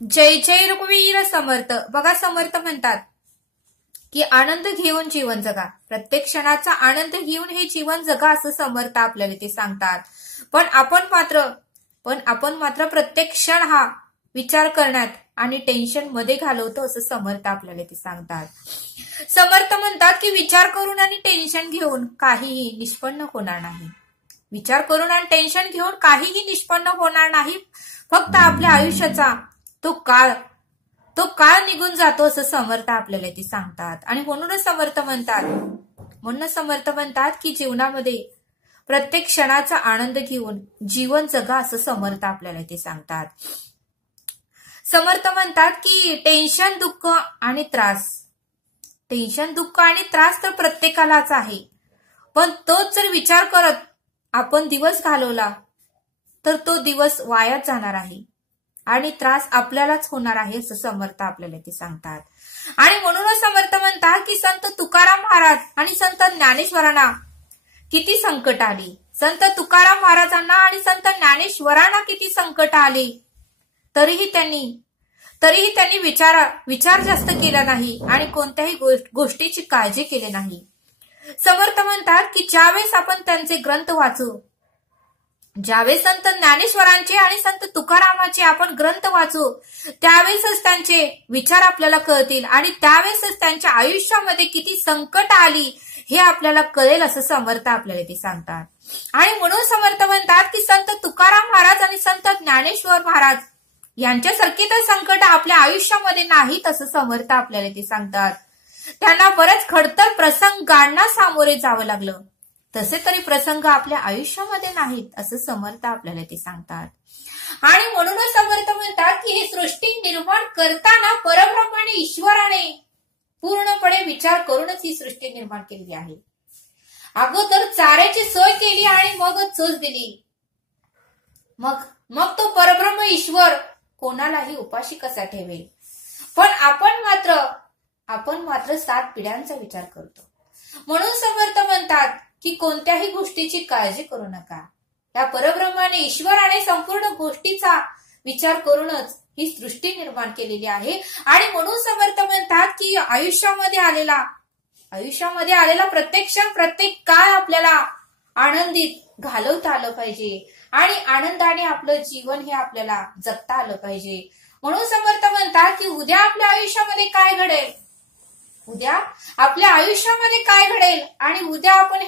जय जय रघुवीर समर्थ. बघा, समर्थ म्हणतात की आनंद घेऊन जीवन जगा, प्रत्येक क्षणाचा आनंद घेऊन हे जीवन जगा असं समर्थ आपल्याला ते सांगतात. पण आपण मात्र प्रत्येक क्षण हा विचार करण्यात आणि टेन्शन मध्ये घालवतो असं समर्थ आपल्याला ते सांगतात. समर्थ म्हणतात की विचार करून आणि टेन्शन घेऊन काहीही निष्पन्न होणार नाही. विचार करून आणि टेन्शन घेऊन काहीही निष्पन्न होणार नाही. फक्त आपल्या आयुष्याचा तो काळ निघून जातो असं समर्थ आपल्याला ते सांगतात. आणि म्हणूनच समर्थ म्हणतात की जीवनामध्ये प्रत्येक क्षणाचा आनंद घेऊन जीवन जगा असं समर्थ आपल्याला ते सांगतात. समर्थ म्हणतात की टेन्शन दुःख आणि त्रास तर प्रत्येकालाच आहे, पण तोच जर विचार करत आपण दिवस घालवला तर तो दिवस वायाच जाणार आहे आणि त्रास आपल्यालाच होणार आहे असं समर्थ आपल्याला ते सांगतात. आणि म्हणूनच समर्थ म्हणतात की संत तुकाराम महाराज आणि संत ज्ञानेश्वरांना किती संकट आली. संत तुकाराम महाराजांना आणि संत ज्ञानेश्वरांना किती संकट आली, तरीही त्यांनी विचार जास्त केला नाही आणि कोणत्याही गोष्टीची काळजी केली नाही. समर्थ म्हणतात की ज्यावेळेस आपण त्यांचे ग्रंथ वाचू, ज्यावेळेस संत ज्ञानेश्वरांचे आणि संत तुकारामाचे आपण ग्रंथ वाचू, त्यावेळेसच त्यांचे विचार आपल्याला कळतील आणि त्यावेळेसच त्यांच्या आयुष्यामध्ये किती संकट आली हे आपल्याला कळेल असं समर्थ आपल्याला ते सांगतात. आणि म्हणून समर्थ म्हणतात की संत तुकाराम महाराज आणि संत ज्ञानेश्वर महाराज यांच्यासारखी तर संकट आपल्या आयुष्यामध्ये नाहीत असं समर्थ आपल्याला ते सांगतात. त्यांना बरेच खडतर प्रसंगांना सामोरे जावं लागलं, तसे तरी प्रसंग आपल्या आयुष्यामध्ये नाहीत असं समर्थ आपल्याला ते सांगतात. आणि म्हणूनच समर्थ म्हणतात की ही सृष्टी निर्माण करताना परब्रह्माने ईश्वराने पूर्णपणे विचार करूनच ही सृष्टी निर्माण केलेली आहे. अगोदर चाऱ्याची सोय केली आणि मगच चोच दिली. मग तो परब्रह्म ईश्वर कोणालाही उपाशी कसा ठेवेल. पण आपण मात्र 7 पिढ्यांचा विचार करतो. म्हणून समर्थ म्हणतात की कोणत्याही गोष्टीची काळजी करू नका. या परब्रह्माने ईश्वराने संपूर्ण गोष्टीचा विचार करूनच ही सृष्टी निर्माण केलेली आहे. आणि म्हणून समर्थ म्हणतात की आयुष्यामध्ये आलेला प्रत्येक क्षण प्रत्येक काळ आपल्याला आनंदीत घालवता आलं पाहिजे आणि आनंदाने आपलं जीवन हे आपल्याला जगता आलं पाहिजे. म्हणून समर्थ म्हणतात की उद्या आपल्या आयुष्यामध्ये काय घडेल आणि उद्या आपण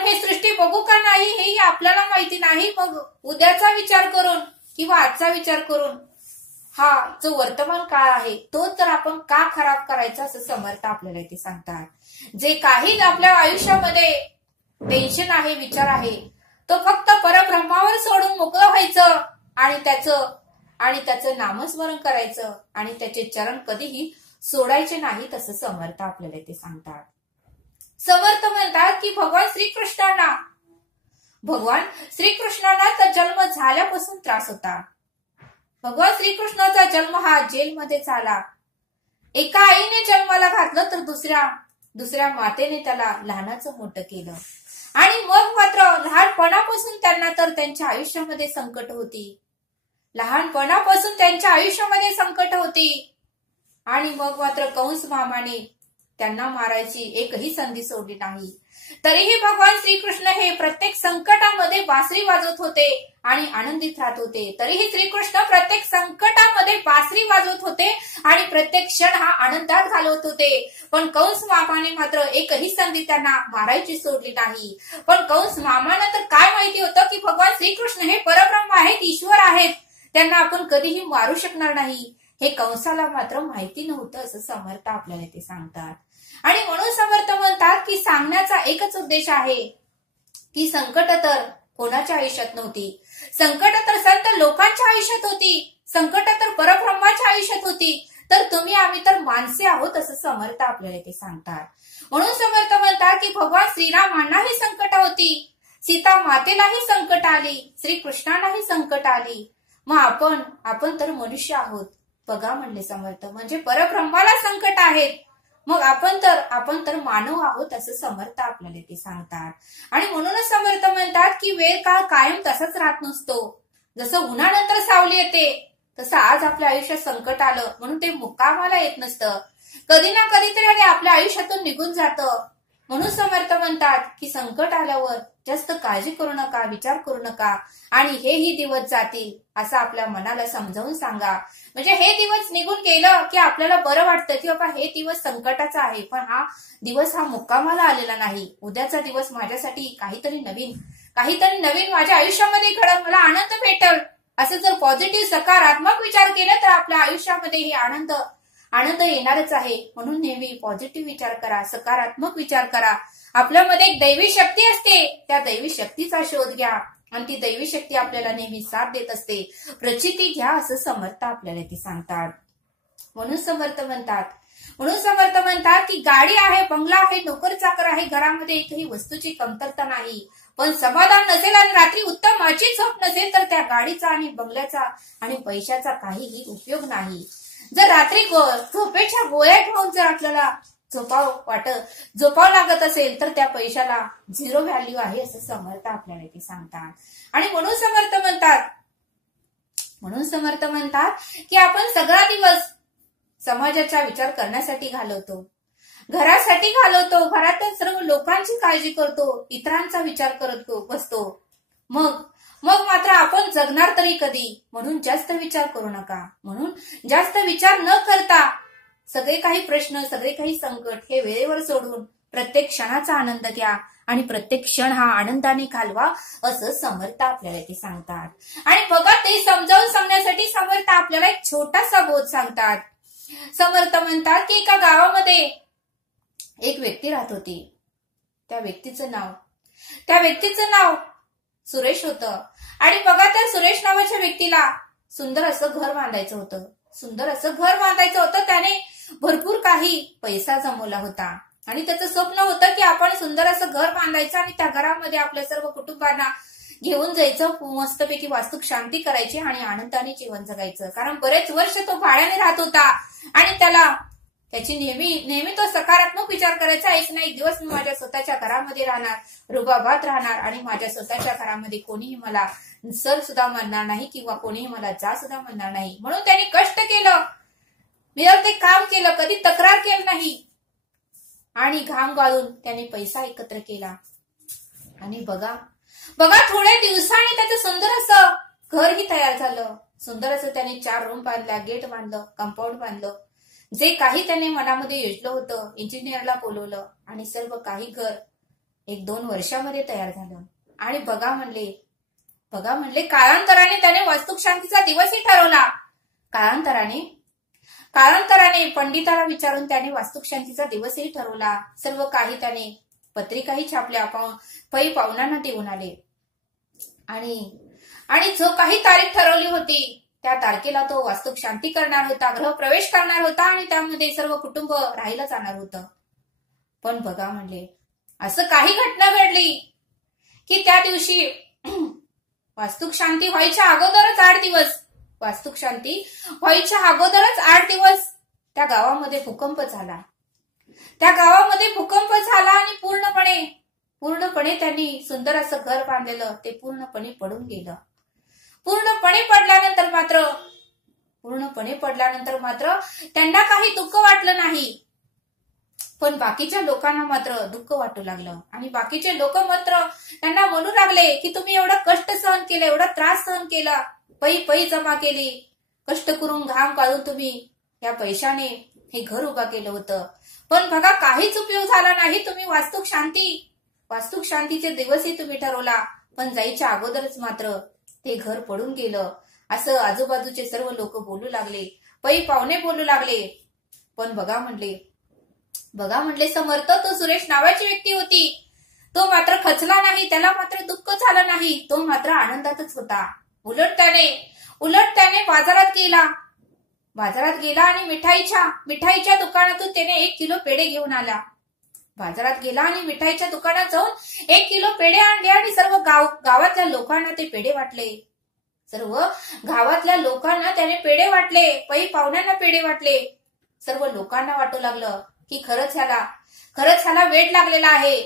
हे सृष्टी बघू का नाही हेही आपल्याला माहिती नाही. मग उद्याचा विचार करून किंवा आजचा विचार करून हा जो वर्तमान काळ आहे तो तर आपण का खराब करायचा असं समर्थ आपल्याला ते सांगतात. जे काही आपल्या आयुष्यामध्ये टेन्शन आहे, विचार आहे, तो फक्त परब्रह्मावर सोडून मोकळं व्हायचं आणि त्याचं नामस्मरण करायचं आणि त्याचे चरण कधीही सोडायचे नाही तसं समर्थ आपल्याला ते सांगतात. समर्थ म्हणतात की भगवान श्रीकृष्णाला तर जन्म झाल्यापासून त्रास होता. भगवान श्रीकृष्णाचा जन्म हा जेलमध्ये झाला. एका आईने जन्माला घातलं तर दुसऱ्या मातेने त्याला लहानाचं मोठं केलं. आणि मग मात्र लहानपणापासून त्यांना तर त्यांच्या आयुष्यामध्ये संकट होती. आणि मग मात्र कंस मामाने त्यांना मारायची एकही संधी सोडली नाही. तरीही भगवान श्रीकृष्ण हे प्रत्येक संकटामध्ये बासरी वाजवत होते आणि आनंदित राहत होते. तरीही श्रीकृष्ण प्रत्येक संकटामध्ये बासरी वाजवत होते आणि प्रत्येक क्षण हा आनंदात घालवत होते. पण कंस मामाने मात्र एकही संधी त्यांना मारायची सोडली नाही. पण कंस मामाला तर काय माहिती होतं की भगवान श्रीकृष्ण हे परब्रह्म आहेत, ईश्वर आहेत, त्यांना आपण कधीही मारू शकणार नाही हे कंसाला मात्र माहिती नव्हतं असं समर्थ आपल्याला ते सांगतात. आणि म्हणून समर्थ म्हणतात की सांगण्याचा एकच उद्देश आहे की संकट तर कोणाच्या आयुष्यात नव्हती, संकट तर संत लोकांच्या आयुष्यात होती, संकट तर परब्रह्माच्या आयुष्यात होती, तर तुम्ही आम्ही तर माणसे आहोत असं समर्थ आपल्याला ते सांगतात. म्हणून समर्थ म्हणतात की भगवान श्रीरामांनाही संकट होती, सीता मातेलाही संकट आली, श्रीकृष्णालाही संकट आली. मग आपण तर मनुष्य आहोत. बघा म्हणले समर्थ, म्हणजे परब्रह्माला संकट आहेत, मग आपण तर मानव आहोत असं समर्थ आपल्याला ते सांगतात. आणि म्हणूनच समर्थ म्हणतात की वेळ काळ कायम तसाच राहत नसतो. जसं उन्हानंतर सावली येते तसं आज आपल्या आयुष्यात संकट आलं म्हणून ते मुक्कामाला येत नसतं, कधी ना कधीतरी आपल्या आयुष्यातून निघून जातं. म्हणून समर्थ म्हणतात की संकट आल्यावर जास्त काळजी करू नका, विचार करू नका आणि हेही दिवस जातील असं आपल्या मनाला समजावून सांगा. म्हणजे हे दिवस निघून गेलं की आपल्याला बरं वाटतं की बाबा हे दिवस संकटाचा आहे, पण हा दिवस हा मुक्कामाला आलेला नाही. उद्याचा दिवस माझ्यासाठी काहीतरी नवीन माझ्या आयुष्यामध्ये घडल, मला आनंद भेटल असं जर पॉझिटिव्ह सकारात्मक विचार केला तर आपल्या आयुष्यामध्ये हे आनंद येणारच आहे. म्हणून नेहमी पॉझिटिव्ह विचार करा, सकारात्मक विचार करा. आपल्यामध्ये एक दैवी शक्ती असते, त्या दैवी शक्तीचा शोध घ्या आणि ती दैवी शक्ती आपल्याला नेहमी साथ देत असते. प्रचिती घ्या असं समर्थ आपल्याला ते सांगतात. म्हणून समर्थ म्हणतात की गाडी आहे, बंगला आहे, नोकर चाकर आहे, घरामध्ये एकही वस्तूची कमतरता नाही, पण समाधान नसेल आणि रात्री उत्तमाची झोप नसेल तर त्या गाडीचा आणि बंगल्याचा आणि पैशाचा काहीही उपयोग नाही. जर रात्री झोपेच्या गोळ्या घेऊन जर आपल्याला झोपावं लागत असेल तर त्या पैशाला 0 व्हॅल्यू आहे असं समर्थ आपल्याला ते सांगतात. आणि म्हणून समर्थ म्हणतात की आपण सगळा दिवस समाजाचा विचार करण्यासाठी घालवतो, घरासाठी घालवतो, घरातील सर्व लोकांची काळजी करतो, इतरांचा विचार करत बसतो. मग मात्र आपण जगणार तरी कधी? म्हणून जास्त विचार करू नका. म्हणून जास्त विचार न करता सगळे काही प्रश्न, सगळे काही संकट हे वेळेवर सोडून प्रत्येक क्षणाचा आनंद घ्या आणि प्रत्येक क्षण हा आनंदाने घालवा असं समर्थ आपल्याला ते सांगतात. आणि बघा ते समजावून सांगण्यासाठी समर्थ आपल्याला एक छोटासा बोध सांगतात. समर्थ म्हणतात की एका गावामध्ये एक व्यक्ती राहत होती. त्या व्यक्तीचं नाव सुरेश होतं. आणि बघा त्या सुरेश नावाच्या व्यक्तीला सुंदर असं घर बांधायचं होतं. त्याने भरपूर काही पैसा जमवला होता आणि त्याचं स्वप्न होतं की आपण सुंदर असं घर बांधायचं आणि त्या घरामध्ये आपल्या सर्व कुटुंबांना घेऊन जायचं, मस्तपैकी वास्तू शांती करायची आणि आनंदाने जीवन जगायचं. कारण बरेच वर्ष तो भाड्याने राहत होता आणि त्याची नेहमी तो सकारात्मक विचार करायचा, एक ना एक दिवस मी माझ्या स्वतःच्या घरामध्ये राहणार, रुबाबात राहणार आणि माझ्या स्वतःच्या घरामध्ये कोणीही मला सर सुद्धा म्हणणार नाही किंवा कोणीही मला जा सुद्धा म्हणणार नाही. म्हणून त्यांनी कष्ट केलं, ते काम केलं, कधी तक्रार केली नाही आणि घाम गाळून त्याने पैसा एकत्र केला. आणि बघा थोड्या दिवसांनी त्याचं सुंदर असं घरही तयार झालं. सुंदर असं त्याने 4 रूम बांधल्या, गेट बांधलं, कंपाऊंड बांधलं. जे काही त्याने मनामध्ये योजलं होतं, इंजिनियरला बोलवलं आणि सर्व काही घर 1-2 वर्षामध्ये तयार झालं. आणि बघा म्हणले कालांतराने त्याने वास्तुशांतीचा दिवसही ठरवला. कालांतराने पंडिताला विचारून त्याने वास्तुशांतीचा दिवसही ठरवला. सर्व काही त्याने पत्रिकाही छापल्या, पै पाहुण्यांना देऊन आले आणि जो काही तारीख ठरवली होती त्या तारखेला तो वास्तुक शांती करणार होता, गृहप्रवेश करणार होता आणि त्यामध्ये सर्व कुटुंब राहायला जाणार होतं. पण बघा म्हणले असं काही घटना घडली की त्या दिवशी वास्तुक शांती व्हायच्या अगोदरच 8 दिवस त्या गावामध्ये भूकंप झाला. आणि पूर्णपणे त्यांनी सुंदर असं घर बांधलेलं ते पूर्णपणे पडून गेलं. पूर्णपणे पडल्यानंतर मात्र त्यांना काही दुःख वाटलं नाही, पण बाकीच्या लोकांना मात्र दुःख वाटू लागलं. आणि बाकीचे लोक मात्र त्यांना म्हणू लागले की तुम्ही एवढं कष्ट सहन केलं, एवढा त्रास सहन केला, पै जमा केली, कष्ट करून घाम काढून तुम्ही या पैशाने हे घर उभा केलं होतं, पण बघा काहीच उपयोग झाला नाही. तुम्ही वास्तुक शांतीचे दिवसही तुम्ही ठरवला, पण जायच्या अगोदरच मात्र ते घर पडून गेलं असं आजूबाजूचे सर्व लोक बोलू लागले, पै पाहुणे बोलू लागले. पण बघा म्हणले समर्थ तो सुरेश नावाची व्यक्ती होती, तो मात्र खचला नाही, त्याला मात्र दुःख झालं नाही, तो मात्र आनंदातच होता. उलट त्याने बाजारात गेला आणि मिठाईच्या दुकानातून त्याने 1 किलो पेढे घेऊन आला. बाजारात गेला आणि मिठाईच्या दुकानात जाऊन 1 किलो पेढे आणले आणि सर्व गावातल्या लोकांना ते पेढे वाटले. सर्व गावातल्या लोकांना त्याने पेढे वाटले, पै पाहुण्यांना पेढे वाटले. सर्व लोकांना वाटू लागलं की खरंच ह्याला वेड लागलेला आहे.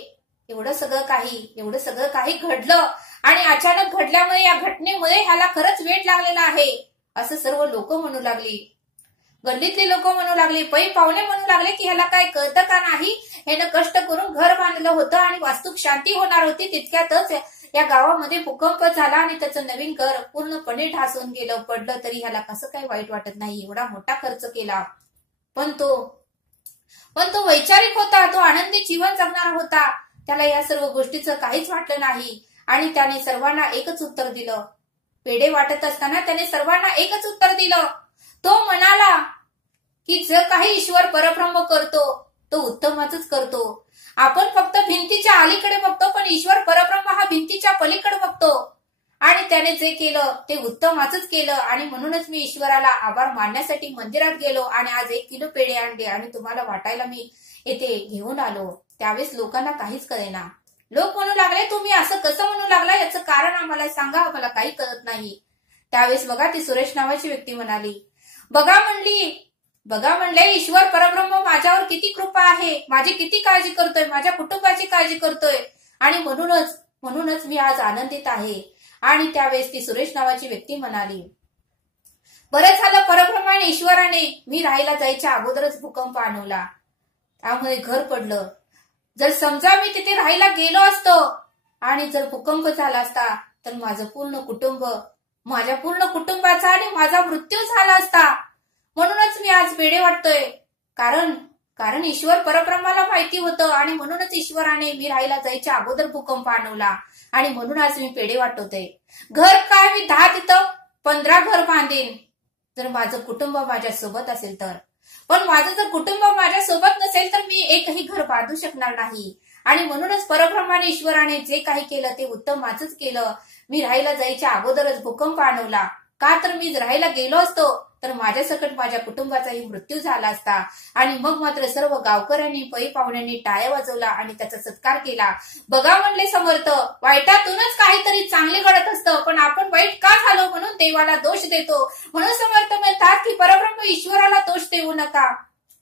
एवढं सगळं काही घडलं आणि अचानक घडल्यामुळे या घटनेमुळे ह्याला खरंच वेड लागलेला आहे असं सर्व लोक म्हणू लागली. गल्लीतले लोक म्हणू लागले, पै पाहुणे म्हणू लागले की ह्याला काय कळतं का नाही, ह्यानं कष्ट करून घर बांधलं होतं आणि वास्तूक शांती होणार होती, तितक्यातच या गावामध्ये भूकंप झाला आणि त्याचं नवीन घर पूर्णपणे ढासून गेलं. पडलं तरी ह्याला कसं काही वाईट वाटत नाही, एवढा मोठा खर्च केला. पण तो वैचारिक होता, तो आनंदी जीवन जगणार होता. त्याला या सर्व गोष्टीचं काहीच वाटलं नाही आणि त्याने सर्वांना एकच उत्तर दिलं. पेढे वाटत असताना त्याने सर्वांना एकच उत्तर दिलं. तो म्हणाला की जे काही ईश्वर परब्रह्म करतो तो उत्तमाच करतो. आपण फक्त भिंतीच्या अलीकडे बघतो, पण ईश्वर परब्रह्म हा भिंतीच्या पलीकडे बघतो आणि त्याने जे केलं ते उत्तमाच केलं. आणि म्हणूनच मी ईश्वराला आभार मानण्यासाठी मंदिरात गेलो आणि आज 1 किलो पेढे आणले आणि तुम्हाला वाटायला मी येथे घेऊन आलो. त्यावेळेस लोकांना काहीच कळेना. लोक म्हणू लागले, तुम्ही असं कसं म्हणू लागला, याचं कारण आम्हाला सांगा, आम्हाला काही कळत नाही. त्यावेळेस बघा ती सुरेश नावाची व्यक्ती म्हणाली, बघा म्हणले ईश्वर परब्रह्म माझ्यावर किती कृपा आहे, माझी किती काळजी करतोय, माझ्या कुटुंबाची काळजी करतोय आणि म्हणूनच मी आज आनंदित आहे. आणि त्यावेळेस ती सुरेश नावाची व्यक्ती म्हणाली, बरं झालं परब्रह्माने ईश्वराने मी राहायला जायच्या अगोदरच भूकंप आणवला, त्यामुळे घर पडलं. जर समजा मी तिथे राहायला गेलो असतो आणि जर भूकंप झाला असता तर माझं पूर्ण कुटुंब, माझ्या पूर्ण कुटुंबाचा आणि माझा मृत्यू झाला असता. म्हणूनच मी आज पेढे वाटतोय, कारण ईश्वर परब्रह्माला माहिती होतं आणि म्हणूनच ईश्वराने मी राहायला जायच्या अगोदर भूकंप आणवला आणि म्हणून आज मी पेढे वाटवते. घर काय मी 10 तिथं 15 घर बांधेन जर माझं कुटुंब माझ्या सोबत असेल तर, पण माझं जर कुटुंब माझ्या सोबत नसेल तर मी एकही घर बांधू शकणार नाही. आणि म्हणूनच परब्रह्माने ईश्वराने जे काही केलं ते उत्तमाचंच केलं. मी राहायला जायच्या अगोदरच भूकंप आणवला, का तर मी राहायला गेलो असतो तर माझ्या सकट माझ्या कुटुंबाचाही मृत्यू झाला असता. आणि मग मात्र सर्व गावकऱ्यांनी पै पाहुण्यांनी टाळ्या वाजवला आणि त्याचा सत्कार केला. बघा म्हणले समर्थ, वाईटातूनच काहीतरी चांगले घडत असतं, पण आपण वाईट का झालो म्हणून देवाला दोष देतो. म्हणून समर्थ म्हणतात की परब्रह्म ईश्वराला दोष देऊ नका.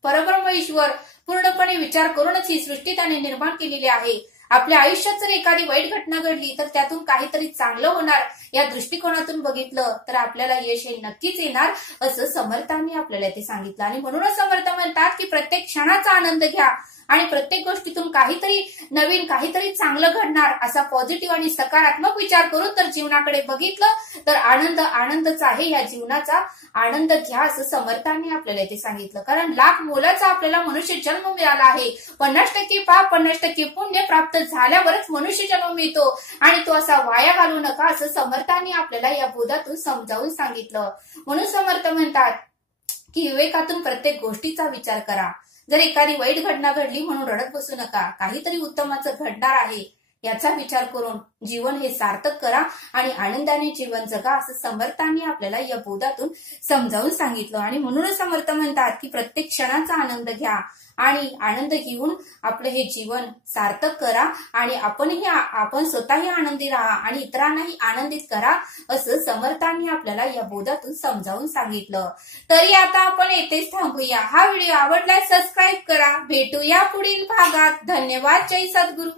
परब्रह्म ईश्वर पूर्णपणे विचार करूनच ही सृष्टी त्याने निर्माण केलेली आहे. आपल्या आयुष्यात जर एखादी वाईट घटना घडली तर त्यातून काहीतरी चांगलं होणार, या दृष्टिकोनातून बघितलं तर आपल्याला यश हे नक्कीच येणार, असं समर्थांनी आपल्याला ते सांगितलं. आणि म्हणूनच समर्थ म्हणतात की प्रत्येक क्षणाचा आनंद घ्या आणि प्रत्येक गोष्टीतून काहीतरी नवीन, काहीतरी चांगलं घडणार असा पॉझिटिव्ह आणि सकारात्मक विचार करून जर जीवनाकडे बघितलं तर आनंदच आहे. या जीवनाचा आनंद घ्या असं समर्थांनी आपल्याला ते सांगितलं. कारण लाख मोलाचा आपल्याला मनुष्य जन्म मिळाला आहे. 50% पाप 50% पुण्य प्राप्त झाल्यावरच मनुष्य जन्म मिळतो आणि तो असा वाया घालू नका असं समर्थांनी आपल्याला या बोधातून समजावून सांगितलं. म्हणून समर्थ म्हणतात की विवेकातून प्रत्येक गोष्टीचा विचार करा. जर एखादी वाईट घटना घडली म्हणून रडत बसू नका, काहीतरी उत्तमाचं घडणार आहे याचा विचार करून जीवन हे सार्थक करा आणि आनंदाने जीवन जगा असं समर्थांनी आपल्याला या बोधातून समजावून सांगितलं. आणि म्हणूनच समर्थ म्हणतात की प्रत्येक क्षणाचा आनंद घ्या आणि आनंद घेऊन आपलं हे जीवन सार्थक करा आणि आपण स्वतःही आनंदी राहा आणि इतरांनाही आनंदित करा असं समर्थांनी आपल्याला या बोधातून समजावून सांगितलं. तरी आता आपण येथेच थांबूया. हा व्हिडिओ आवडल्यास सबस्क्राईब करा. भेटूया पुढील भागात. धन्यवाद. जय सद्गुरू.